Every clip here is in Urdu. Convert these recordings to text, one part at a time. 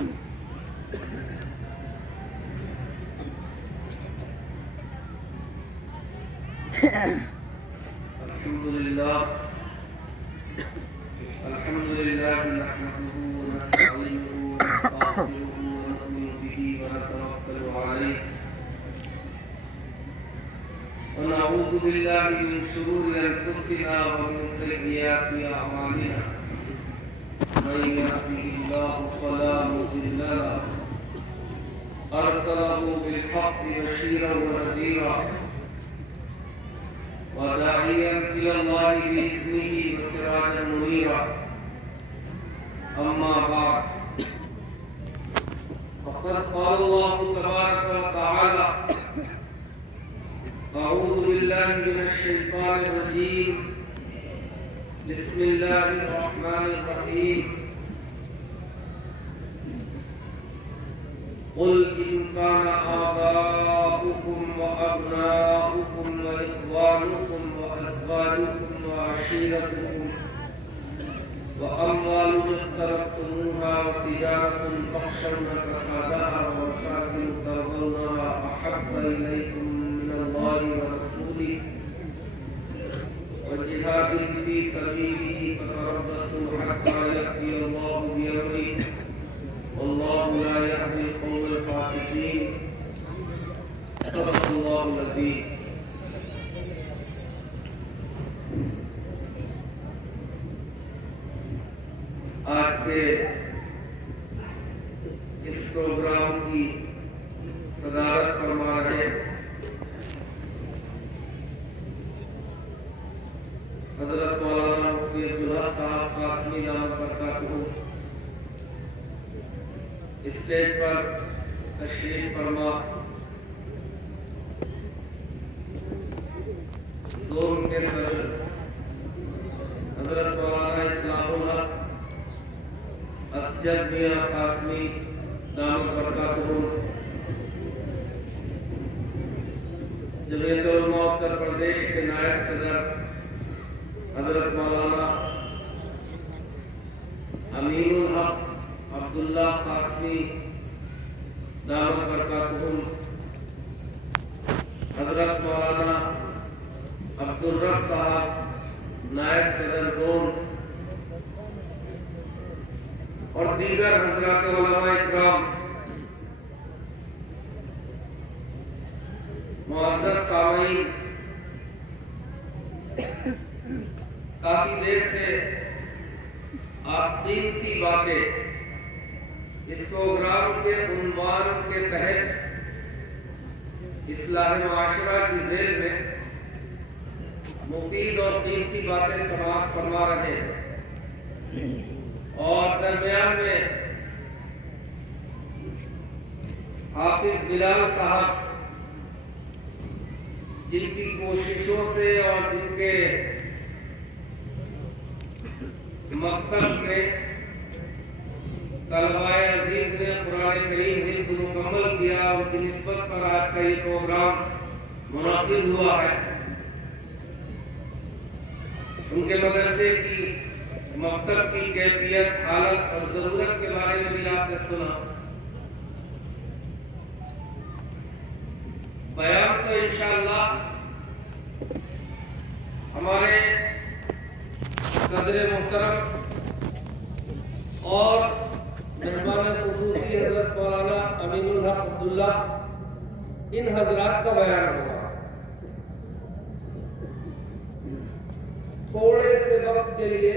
الحمد لله نحمده ونستعينه ونستغفره ونؤمن به ونتوكل عليه ونعوذ بالله من شرور انفسنا ومن سيئات اعمالنا من يهده الله فلا مضل له ارسله بالحق بشيرا ونذيرا وداعيا إلى الله بإذنه وسراجا منيرا أما بعد فقد قال الله تبارك وتعالى أعوذ بالله من الشيطان الرجيم بسم الله الرحمن الرحيم قل إن كان آباؤكم وأبناؤكم وإخوانكم وأزواجكم وعشيرتكم وأموال اقترفتموها وتجارة تخشون كسادها ومساكن ترضونها أحب إليكم من الله ورسوله وجهاد في سبيله فتربصوا حتى يأتي الله بأمره والله لا يهدي القوم الفاسقين صدق الله العظيم. آج کے اس پروگرام کی صدارت فرما رہے حضرت مولانا مفتی عبدالحق صاحب قاسمی دامت برکاتہ اسٹیج پر تشریف فرما زون کے صدر حضرت مولانا اسلام الحق اسجد میاں قاسمی دامت برکاتہ جمعیت علماء اتر پردیش کے نائب صدر حضرت مولانا امین الحق عبداللہ قاسمی دامت برکاتہ حضرت مولانا عبدالرب صاحب نائب صدر زون اور دیگر حضرات علماء اکرام، معزز سامعین، کافی دیر سے آپ قیمتی باتیں اس پروگرام کے عنوان کے تحت اصلاح معاشرہ کی ذیل میں مفید اور قیمتی باتیں سماعت فرما رہے ہیں، اور درمیان میں حافظ بلال صاحب جن کی کوششوں سے اور جن کے مکتب میں طلباء عزیز نے قرآن کریم حفظ مکمل کیا، ان کی نسبت پر آج کا یہ پروگرام منعقد ہوا ہے۔ ان کے مدرسے کی مکتب کی کیفیت، حالت اور ضرورت کے بارے میں بھی آپ نے سنا۔ بیان تو انشاءاللہ ہمارے صدر محترم اور مہمان خصوصی حضرت مولانا امین الحق عبداللہ ان حضرات کا بیان ہوگا۔ تھوڑے سے وقت کے لیے،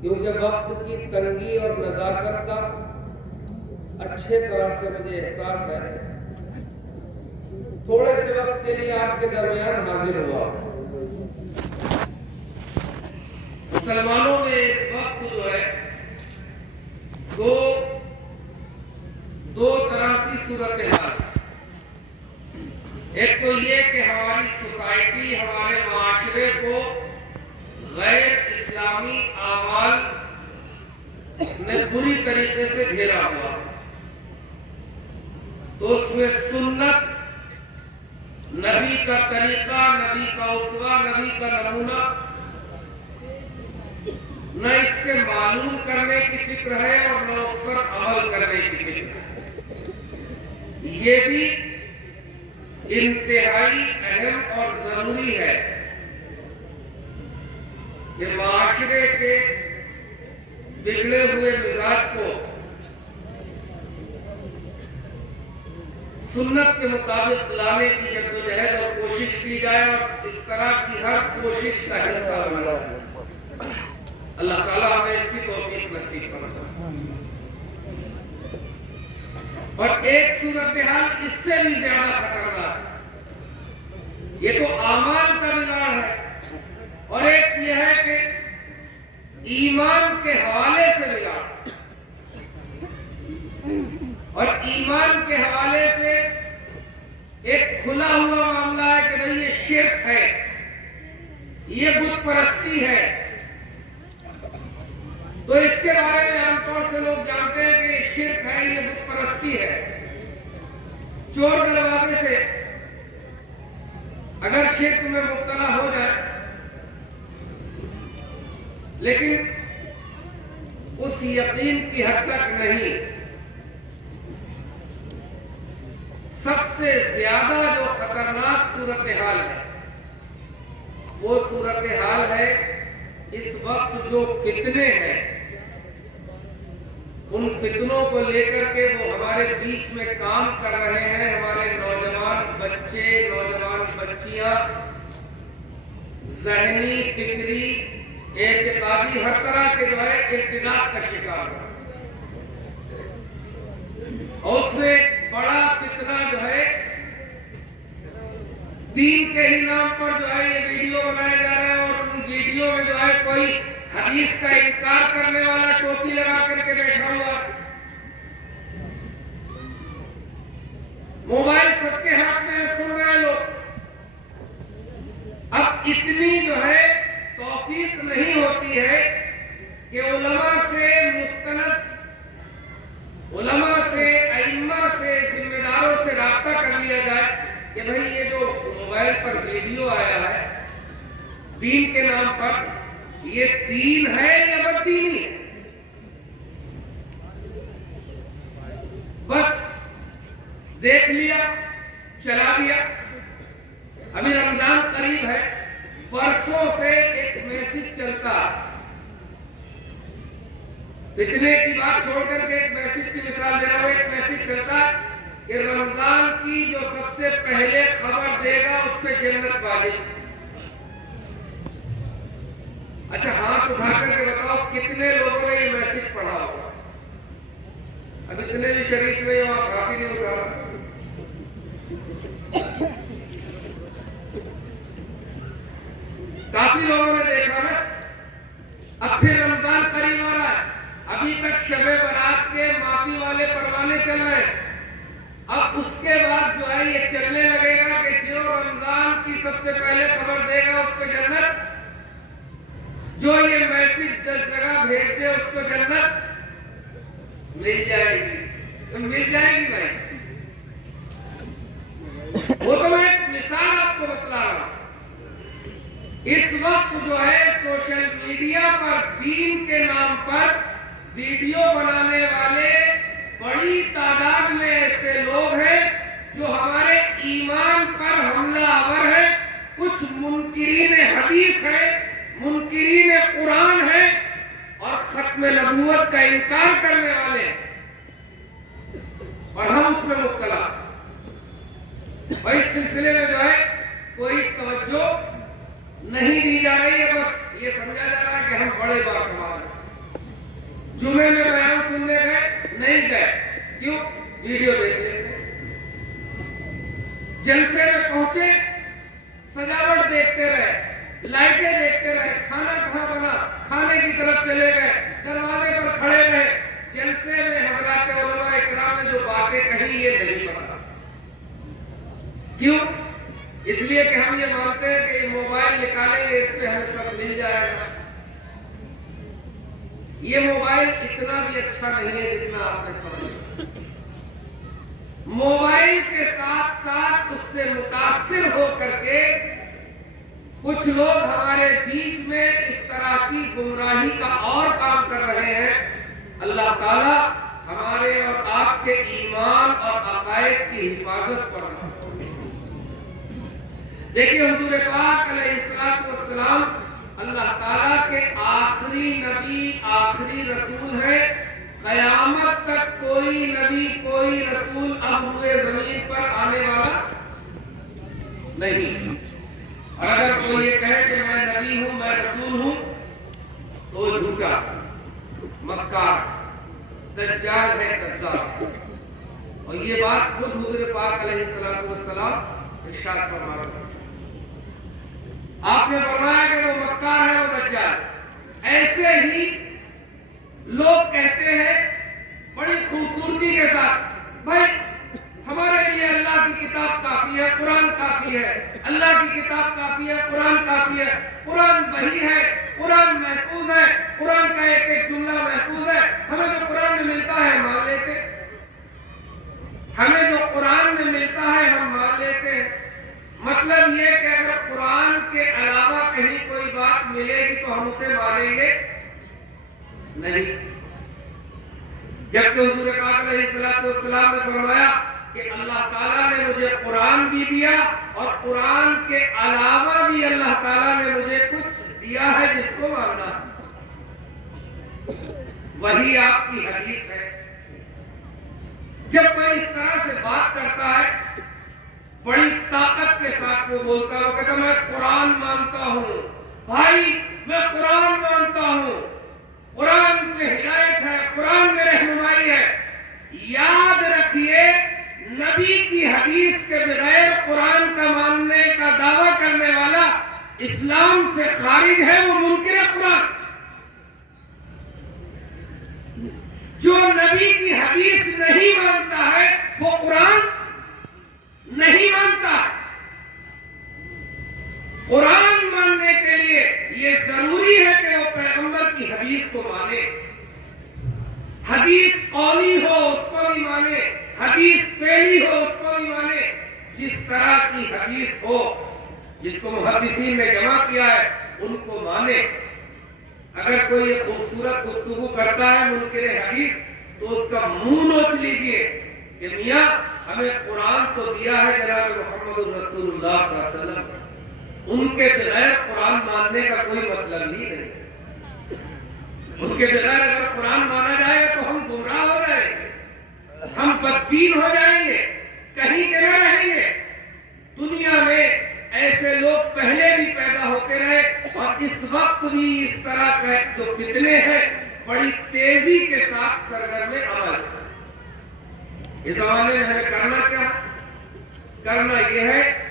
کیونکہ وقت کی تنگی اور نزاکت کا اچھے طرح سے مجھے احساس ہے، تھوڑے سے وقت کے لیے آپ کے درمیان حاضر ہوا۔ مسلمانوں میں اس وقت جو ہے دو طرح کی صورتحال، ایک تو یہ کہ ہماری سوسائٹی، ہمارے معاشرے کو غیر اسلامی اعمال نے بری طریقے سے گھیرا ہوا، تو اس میں سنت، نبی کا طریقہ، نبی کا اسوہ، نبی کا نمونہ نہ اس کے معلوم کرنے کی فکر ہے اور نہ اس پر عمل کرنے کی فکر. یہ بھی انتہائی اہم اور ضروری ہے کہ معاشرے کے بگڑے ہوئے مزاج کو سنت کے مطابق لانے کی جدوجہد اور کوشش کی جائے، اور اس طرح کی ہر کوشش کا حصہ بنا جائے. اللہ تعالیٰ ہمیں اس کی توفیق نصیب فرمائے. اور ایک صورتحال اس سے بھی زیادہ خطرناک ہے، یہ تو اعمال کا بگاڑ ہے، اور ایک یہ ہے کہ ایمان کے حوالے سے بگاڑ. اور ایمان کے حوالے سے ایک کھلا ہوا معاملہ ہے کہ بھئی یہ شرک ہے، یہ بت پرستی ہے. تو اس کے بارے میں عام طور سے لوگ جانتے ہیں کہ یہ شرک ہے، یہ بت پرستی ہے. چور دروازے سے اگر شرک میں مبتلا ہو جائے، لیکن اس یقین کی حد تک نہیں. سب سے زیادہ جو خطرناک صورتحال ہے وہ صورتحال ہے اس وقت جو فتنے ہیں، ان فتنوں کو لے کر کے وہ ہمارے بیچ میں کام کر رہے ہیں. ہمارے نوجوان بچے، نوجوان بچیاں ذہنی، فکری، اعتقادی ہر طرح کے جو ہے ارتداد کا شکار ہو. اور اس میں ایک بڑا فتنہ جو ہے دین کے ہی نام پر جو ہے یہ ویڈیو بنایا جا رہا ہے، اور ان ویڈیو میں جو ہے کوئی حدیث کا انکار کرنے والا ٹوپی لگا کر کے بیٹھا ہوا. موبائل سب کے ہاتھ میں سن رہے ہیں لوگ. اب اتنی جو ہے توفیق نہیں ہوتی ہے کہ علماء سے مستند، علماء سے، ائمہ سے، ذمہ داروں سے رابطہ کر لیا جائے کہ بھئی یہ جو موبائل پر ویڈیو آیا ہے دین کے نام پر، یہ دین ہے یا بد دینی ہے. بس دیکھ لیا، چلا دیا. ابھی رمضان قریب ہے، برسوں سے ایک میسج چلتا، فتنے کی بات چھوڑ کر کے ایک میسج کی مثال دے رہا ہوں. ایک میسج چلتا کہ رمضان کی جو سب سے پہلے خبر دے گا اس پہ جنت واجب. اچھا ہاتھ اٹھا کر کے بتاؤ کتنے لوگوں نے یہ میسج پڑھا ہوگا؟ اب اتنے بھی شریف نہیں ہو، آپ ہاتھ ہی نہیں اٹھا رہا. کافی لوگوں نے دیکھا نا. اب پھر رمضان قریب آ رہا ہے، ابھی تک شب برات کے معافی والے پروانے چل رہے ہیں. اب اس کے بعد جو ہے یہ چلنے لگے گا کہ جو رمضان کی سب سے پہلے خبر دے گا اس پہ جنت، جو یہ میسج 10 جگہ بھیج دے اس کو جنت مل جائے گی. مل جائے گی بھائی. وہ تو میں ایک مثال آپ کو بتلا رہا ہوں. اس وقت جو ہے سوشل میڈیا پر دین کے نام پر ویڈیو بنانے والے بڑی تعداد میں ایسے لوگ ہیں جو ہمارے ایمان پر حملہ آور ہیں. کچھ منکرین حدیث ہیں، منکرین قرآن ہیں، اور ختم نبوت کا انکار کرنے والے ہیں، اور ہم اس میں مبتلا. اور اس سلسلے میں جو ہے کوئی توجہ نہیں دی جا رہی ہے. بس یہ سمجھا جا رہا ہے کہ ہم بڑے باکمال ہیں. جمعے میں بیان سننے گئے نہیں گئے، کیوں؟ ویڈیو دیکھ لیتے. جلسے میں پہنچے، سجاوٹ دیکھتے رہے، لائٹیں دیکھتے رہے، کھانا کہاں بنا، کھانے کی طرف چلے گئے، دروازے پر کھڑے رہے. جلسے میں حضرات علماء اکرام نے جو باتیں کہی یہ نہیں پتا. کیوں؟ اس لیے کہ ہم یہ مانتے ہیں کہ یہ موبائل نکالیں گے اس پہ ہمیں سب مل جائے گا. یہ موبائل اتنا بھی اچھا نہیں ہے جتنا آپ نے سمجھا. موبائل کے ساتھ ساتھ اس سے متاثر ہو کر کے کچھ لوگ ہمارے بیچ میں اس طرح کی گمراہی کا اور کام کر رہے ہیں. اللہ تعالیٰ ہمارے آپ کے ایمان اور عقائد کی حفاظت فرما۔ دیکھیے حضور پاک علیہ السلام اللہ تعالیٰ کے آخری نبی، آخری رسول ہے۔ قیامت تک کوئی نبی، کوئی رسول اب روئے زمین پر آنے والا نہیں۔ اور اگر کوئی یہ کہے کہ میں نبی ہوں، میں رسول ہوں، تو جھوٹا، مکار، دجال ہے، کذاب۔ اور یہ بات خود حضور پاک علیہ السلام ارشاد فرما رہے ہیں۔ آپ نے فرمایا کہ وہ مکار ہے، وہ دجال۔ ایسے ہی لوگ کہتے ہیں بڑی خوبصورتی کے ساتھ، بھائی ہمارے لیے اللہ کی کتاب کافی ہے، قرآن کافی ہے، اللہ کی کتاب کافی ہے، قرآن کافی ہے، قرآن وحی ہے، قرآن محفوظ ہے، قرآن کا ایک ایک جملہ محفوظ ہے، ہمیں جو قرآن میں ملتا ہے مان لیتے، ہمیں جو قرآن میں ملتا ہے ہم مان لیتے ہیں۔ مطلب یہ کہ اگر قرآن کے علاوہ کہیں کوئی بات ملے گی تو ہم اسے مانیں گے نہیں۔ جبکہ حضور پاک علیہ السلام نے فرمایا کہ اللہ تعالیٰ نے مجھے قرآن بھی دیا اور قرآن کے علاوہ بھی اللہ تعالیٰ نے مجھے کچھ دیا ہے جس کو ماننا ہے۔ وہی آپ کی حدیث ہے۔ جب کوئی اس طرح سے بات کرتا ہے، بڑی طاقت کے ساتھ وہ بولتا ہے، وہ کہتا ہے میں قرآن مانتا ہوں، بھائی میں قرآن مانتا ہوں، قرآن میں ہدایت ہے، قرآن میں رہنمائی ہے۔ یاد رکھیے نبی کی حدیث کے بغیر قرآن کا ماننے کا دعویٰ کرنے والا اسلام سے خارج ہے، وہ منکر قرآن۔ جو نبی کی حدیث نہیں مانتا ہے وہ قرآن نہیں مانتا۔ قرآن ماننے کے لیے یہ ضروری ہے کہ وہ پیغمبر کی حدیث کو مانے، حدیث قولی ہو اس کو بھی مانے، حدیث فعلی ہو اس کو بھی مانے، جس طرح کی حدیث ہو، جس کو محدثین نے جمع کیا ہے ان کو مانے۔ اگر کوئی یہ خوبصورت گفتگو کرتا ہے منکر حدیث تو اس کا منہ نوچ لیجئے کہ میاں ہمیں قرآن تو دیا ہے جناب محمد رسول اللہ صلی اللہ علیہ وسلم، ان کے بغیر قرآن ماننے کا کوئی مطلب ہی نہیں۔ ان کے بغیر اگر قرآن مانا جائے تو ہم گمراہ ہو جائیں گے، ہم بددین ہو جائیں گے، کہیں کے نہ رہیں گے۔ دنیا میں ایسے لوگ پہلے بھی پیدا ہوتے رہے اور اس وقت بھی اس طرح کے جو فتنے ہیں بڑی تیزی کے ساتھ سرگرم عمل ہے۔ اس زمانے میں ہمیں کرنا کیا؟ کرنا یہ ہے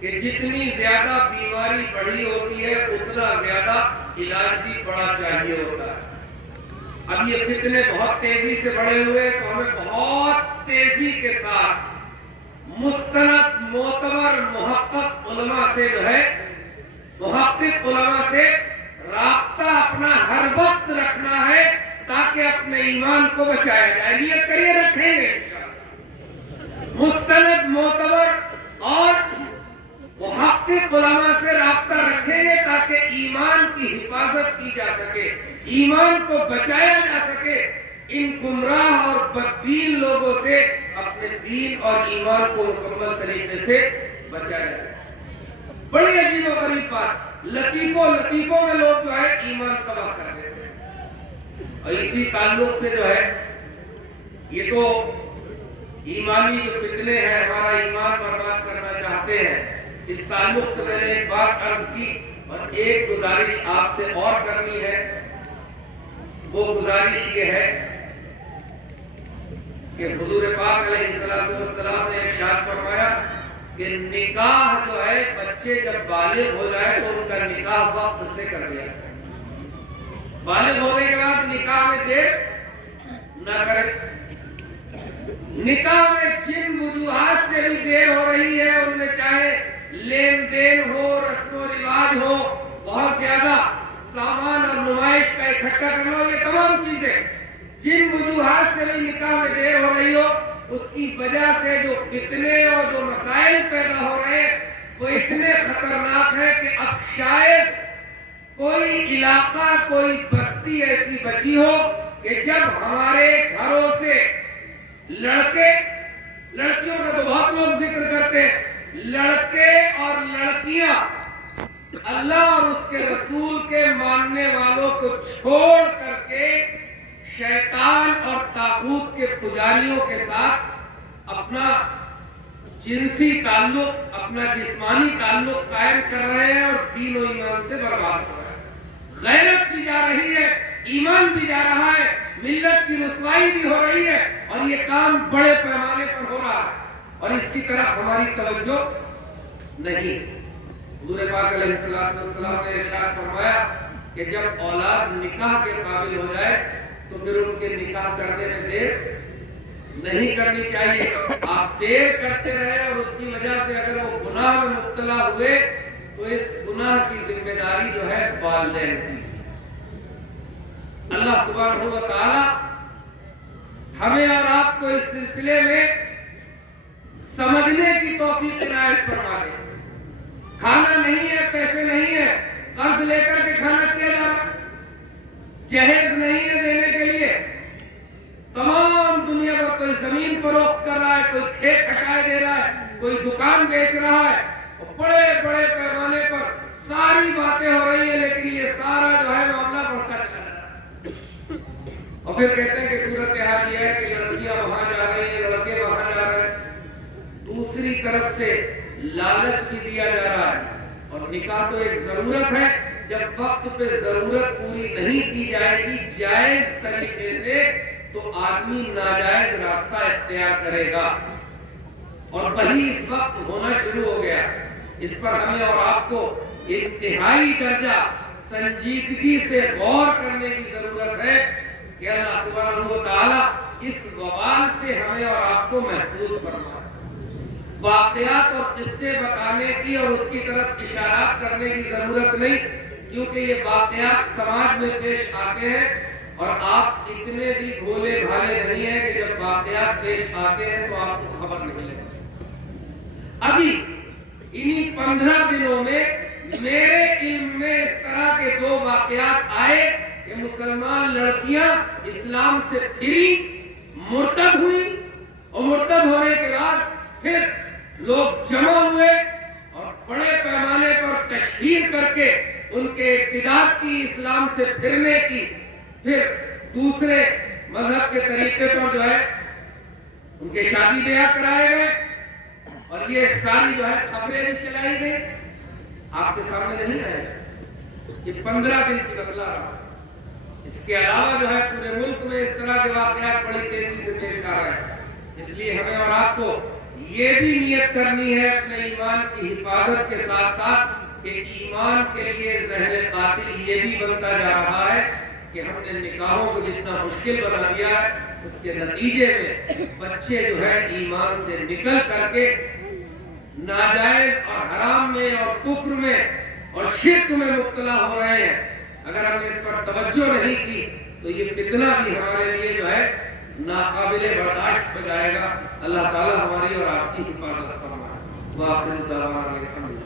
کہ جتنی زیادہ بیماری بڑھی ہوتی ہے اتنا زیادہ علاج بھی بڑا چاہیے ہوتا ہے۔ اب یہ فتنے بہت تیزی سے بڑھے ہوئے تو ہمیں بہت تیزی کے ساتھ مستند معتبر محقق علماء سے محقق علماء سے رابطہ اپنا ہر وقت رکھنا ہے تاکہ اپنے ایمان کو بچایا جائے۔ نیت کریے رکھیں گے انشاءاللہ۔ مستند معتبر اور محقق علماء سے رابطہ رکھیں گے تاکہ ایمان کی حفاظت کی جا سکے، ایمان کو بچایا جا سکے، ان گمراہ اور بددین لوگوں سے اپنے دین اور ایمان کو مکمل طریقے سے بچایا جائے۔ بڑی عجیب و غریب بات، لطیفوں میں لوگ جو ہے ایمان تباہ کر دیتے ہیں۔ اور اسی تعلق سے جو ہے یہ تو ایمانی جو فتنے ہیں ہمارا ایمان برباد کرنا چاہتے ہیں، اس تعلق سے میں نے ایک بات عرض کی اور ایک گزارش آپ سے اور کرنی ہے۔ وہ گزارش یہ ہے کہ حضور پاک علیہ السلام نے ارشاد فرمایا کہ نکاح جو ہے بچے جب بالغ ہو جائے تو ان کا نکاح وقت سے کر دیا جائے۔ بالغ ہونے کے بعد نکاح میں دیر نہ کرے۔ نکاح میں جن وجوہات سے بھی دیر ہو رہی ہے ان میں چاہے لین دین ہو، رسم و رواج ہو، بہت زیادہ سامان اور نمائش کا اکٹھا کرنا ہو، یہ تمام چیزیں جن وجوہات سے بھی نکاح میں دیر ہو رہی ہو اس کی وجہ سے جو فتنے اور جو مسائل پیدا ہو رہے ہیں وہ اتنے خطرناک ہیں کہ اب شاید کوئی علاقہ، کوئی بستی ایسی بچی ہو کہ جب ہمارے گھروں سے لڑکے لڑکیوں کا تو بہت لوگ ذکر کرتے ہیں، لڑکے اور لڑکیاں اللہ اور اس کے رسول کے ماننے والوں کو چھوڑ کر کے شیطان اور طاغوت کے پجاریوں کے ساتھ اپنا جنسی تعلق، اپنا جسمانی تعلق قائم کر رہے ہیں اور دین و ایمان سے برباد ہو رہے ہیں۔ غیرت بھی جا رہی ہے، ایمان بھی جا رہا ہے، ملت کی رسوائی بھی ہو رہی ہے، اور یہ کام بڑے پیمانے پر ہو رہا ہے، اور اس کی طرف ہماری توجہ نہیں۔ حضور پاک علیہ السلام نے ارشاد فرمایا کہ جب اولاد نکاح کے قابل ہو جائے تو پھر ان کے نکاح کرنے میں دیر نہیں کرنی چاہیے۔ آپ دیر کرتے رہے اور اس کی وجہ سے اگر وہ گناہ میں مبتلا ہوئے تو اس گناہ کی ذمہ داری جو ہے والدین کی۔ اللہ سبحانہ و تعالی ہمیں اور آپ کو اس سلسلے میں سمجھنے کی توفیق عنایت فرما دے۔ کھانا نہیں ہے، پیسے نہیں ہے، قرض لے کر کے کھانا کیا جا رہا، جہیز نہیں ہے دینے کے لیے، تمام دنیا پر کوئی زمین فروخت کر رہا ہے، کوئی کھیت ہٹائے دے رہا ہے، کوئی دکان بیچ رہا ہے، اور بڑے بڑے پیمانے پر ساری باتیں ہو رہی ہیں، لیکن یہ سارا جو ہے معاملہ بڑھتا چلا جا رہا ہے۔ اور پھر کہتے ہیں کہ صورتحال یہ ہے کہ لڑکیاں وہاں جا رہی ہیں، لڑکے وہاں جا رہے ہیں۔ دوسری طرف سے لالچ بھی دیا جا رہا ہے، اور نکاح تو ایک ضرورت ہے، جب وقت پہ ضرورت پوری نہیں کی جائے گی جائز طریقے سے تو آدمی ناجائز راستہ اختیار کرے گا، اور وہی اس وقت ہونا شروع ہو گیا۔ اس پر ہمیں اور آپ کو انتہائی درجہ سنجیدگی سے غور کرنے کی ضرورت ہے کہ اللہ سبحانہ و تعالی اس وبال سے ہمیں اور آپ کو محفوظ فرمائے۔ واقعات اور قصے بتانے کی اور اس کی طرف اشارات کرنے کی ضرورت نہیں، کیونکہ یہ واقعات سماج میں پیش آتے ہیں، اور آپ اتنے بھی بھولے بھالے نہیں ہیں کہ جب واقعات پیش آتے ہیں تو آپ کو خبر نہیں لگتی۔ ابھی انہی 15 دنوں میں میرے علم میں اس طرح کے 2 واقعات آئے کہ مسلمان لڑکیاں اسلام سے پھری، مرتد ہوئی، اور مرتد ہونے کے بعد پھر لوگ جمع ہوئے اور بڑے پیمانے پر تشہیر کر کے ان کے ارتداد کی، اسلام سے پھرنے کی، پھر دوسرے مذہب کے طریقے پر جو ہے ان کے شادی بیاہ کرائے گئے، اور یہ ساری جو ہے خبریں بھی چلائی گئی۔ آپ کے سامنے نہیں آئے، یہ 15 دن کی بتلا رہا۔ اس کے علاوہ جو ہے پورے ملک میں اس طرح کے واقعات بڑی تیزی سے پیش آ رہے ہیں۔ اس لیے ہمیں اور آپ کو یہ بھی نیت کرنی ہے اپنے ایمان کی حفاظت کے ساتھ ساتھ کہ ایمان کے لیے زہر قاتل یہ بھی بنتا جا رہا ہے کہ ہم نے نکاحوں کو جتنا مشکل بنا دیا ہے، اس کے نتیجے میں بچے جو ہے ایمان سے نکل کر کے ناجائز اور حرام میں اور کفر میں اور شرک میں مبتلا ہو رہے ہیں۔ اگر ہم نے اس پر توجہ نہیں کی تو یہ فتنہ بھی ہمارے لیے جو ہے ناقابل برداشت ہو جائے گا۔ اللہ تعالی ہماری اور آپ کی حفاظت فرمائے۔ وآخر دعوانا الحمدللہ۔